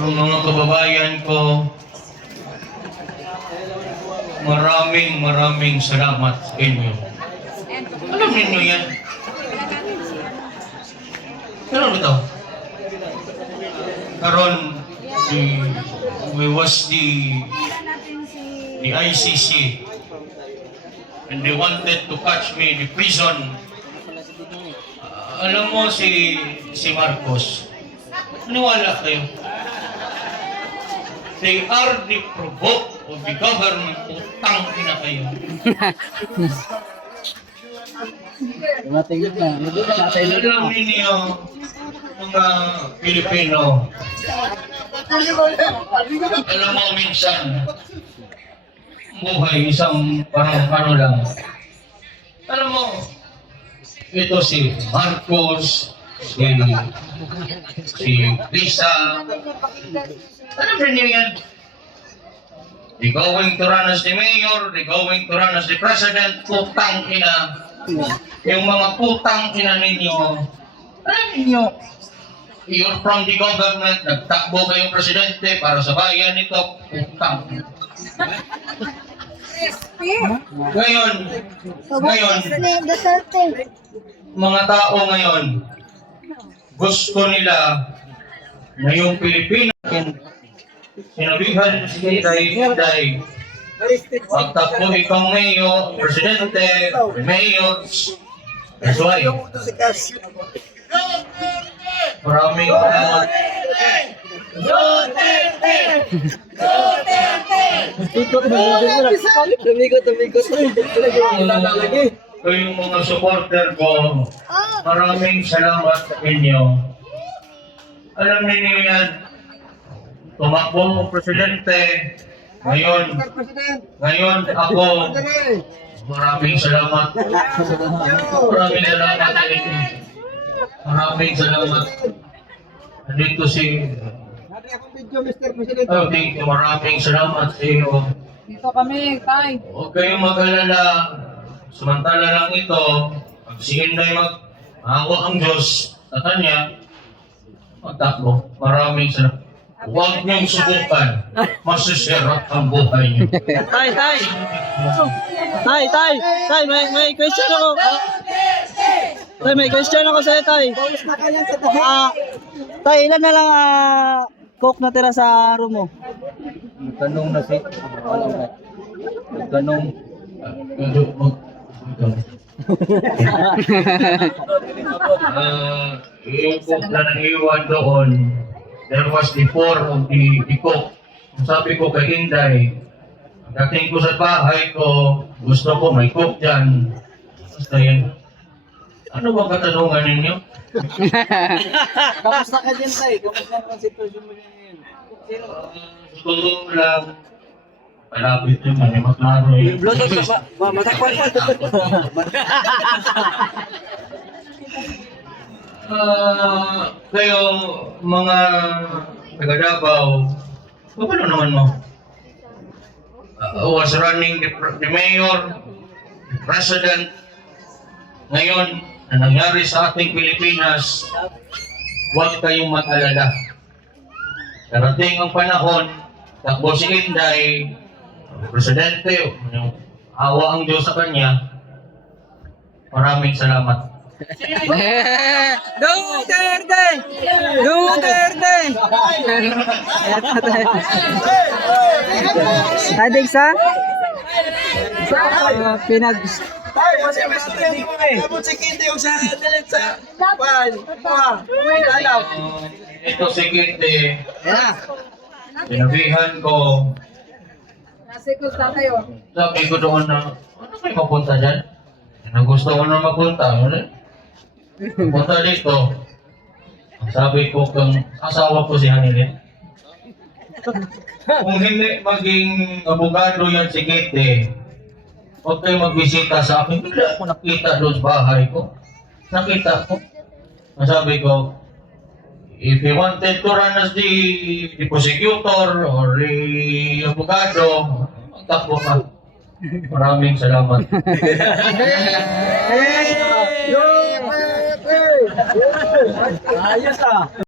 Ang mga kababayan ko, maraming salamat sa inyo. Alam ninyo yan. Ano ito? Karon, we was the ICC and they wanted to catch me in the prison. Alam mo si Marcos, maniwala kayo. They are the provoke of the government. Utang ina kayo. Alam ninyo, mga Pilipino, alam mo minsan, buhay isang parang ano lang. Alam mo, ito si Marcos, si Lisa, alam niyo yan. They going to run as the mayor, they going to run as the president, putang ina. Yung mga putang ina ninyo, alam niyo, you're from the government, nagtakbo kayong presidente para sa bayan ito, putang ina. Ngayon, mga tao ngayon, gusto nila na yung Pilipinas, sinabihan si Inday, magtakbo ikang mayor, presidente, mayors. That's why. Maraming salamat. So yung mga supporter ko, maraming salamat sa inyo. Alam niyo yan, tumakbo mo presidente, ngayon ako, maraming salamat. Maraming salamat. Nandito si oh, thank you. Maraming salamat sa iyo. Dito kami, tay. Huwag kayong mag-alala. Samantala lang ito, pag si Inday mag-awa ang Diyos sa kanya, magtakbo. Maraming salamat. Huwag niyong subukan. Masisira ang buhay niyo. Tay, may question ako. Tay, may question ako sa'yo, tay. Tay, ilan na lang coke na tira sa room mo? Tanong na si... Tanong... Yung coke na naiwan doon, there was the four of the coke. Sabi ko kay Inday, dating ko sa bahay ko, gusto ko may coke dyan. Basta yan. Ano bang katanungan ninyo? Kamusta ka dyan, tay? Kamusta ang sitwasyon mo dyan? Gusto lang. Malapit yung maklaro eh. Bluetooth pa. Matakpan pa. Kayo, mga taga-Davao, paano naman mo? Was running the mayor, the president. Ngayon, na nangyari sa ating Pilipinas, huwag kayong mag-alala. Darating ang panahon, takbo si Inday, presidente, awa ang Diyos sa kanya. Maraming salamat. Duterte! Adik sa? Pinag... Ito si Kinte. Sinabihan ko. Nasikos na tayo. Sabi ko doon na, ano may mapunta dyan? Gusto ko na mapunta. Punta dito. Sabi ko kung asawa ko si Hanilin. Kung hindi maging abogado yan si Kinte, huwag kayo magbisita sa akin. Bigla ako nakita doon sa bahay ko. Nakita ko. Sabi ko, if you wanted to run as the prosecutor or the abogado, magtakbo ka. Maraming salamat. Ayos ah!